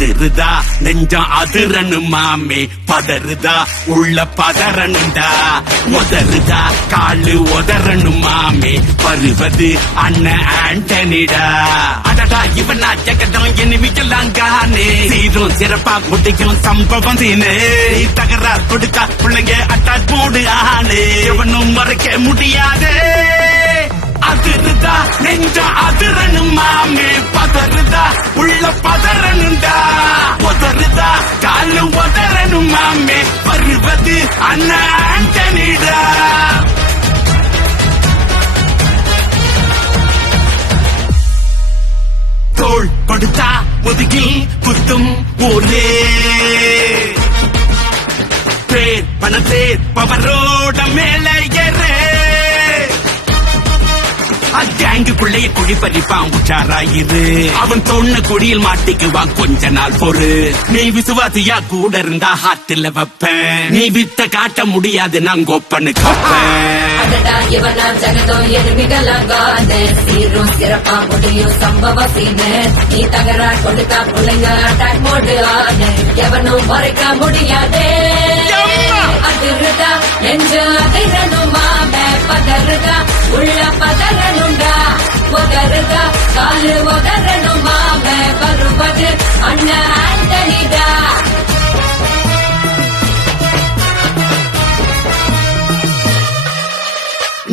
அதிருதா நெஞ்சம் அதிரனு மாமே பதறுதா உள்ள பதறனுண்டா உதறுதா காலு உதறனு மாமே வருவது அண்ணன் ஆண்டனிடா அடடா இவனா ஜெகதம் எனிமிக்கலாம் காணே சீரும் சிறப்பா முடிக்கும் சம்பவம் சீனே தகராறு கொடுக்கா பிள்ளைங்க அட்டாக் போடு ஆனே எவனும் மறைக்க முடியாது அதிருதா நெஞ்ச அதிரனு மாமே பதறுதா உள்ள பதறனுண்டா உதறுதா காலு உதறனு மாமே வருவது அண்ணன் ஆண்டனிடா தோள் படுத்தா முதுகில் குத்தும் ஊரே பேர் பணத்தேர் பவரோட மேலே ஏறே கேங்குக்குள்ளைய குழி பறிப்பான் உச்சாராயிரு அவன் தொண்ண குடியில் மாட்டிக்குவான் கொஞ்ச நாள் பொறு நீ விசுவாசியா கூட இருந்தா ஹாட்டில் வைப்பேன் நீ வித்த காட்ட முடியாது நான் கோப்பனு காப்பேன் ஜகதம் எருமிகளாகாத சீரும் சிறப்பா முடியும் சம்பவ சீனு நீ தகரா கொடுத்தா பிள்ளைங்க அட்டாக் மோடு ஆனு எவனும் மறைக்க முடியாது அதிருதா நெஞ்சு அதிரனும் மாமே பதறுதா உள்ள பதறனுண்டா உதறுதா காலு உதறனும் மாமே வருவது அண்ணன் ஆண்டனிடா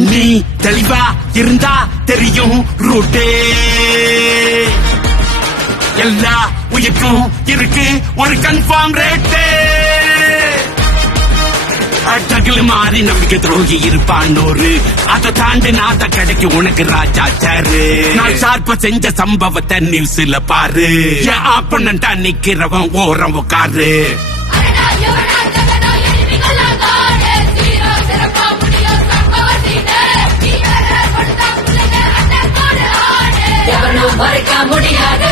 நீ தெளிவா இருந்தா தெரியும் ரூட்டே எல்லா உயிர்க்கும் இருக்கு ஒரு கன்ஃபார்ம் ரேட்டே அட்டகில் மாறி நம்பிக்கை துரோகி இருப்பானோரு அதை தாண்டி நாத கிடைக்கும் உனக்கு ராஜா சாரு நான் சார்ப செஞ்ச சம்பவத்தை நியூஸ்ல பாரு என் ஆப்பனண்டா நிக்கிறவன் ஓரம் உட்காரு மறைக்க முடியாது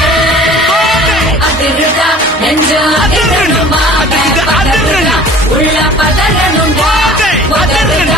அதிருதா நெஞ்சு அதிரனும் மாமே பதறுதா உள்ள பதறனும் மாமே வருவது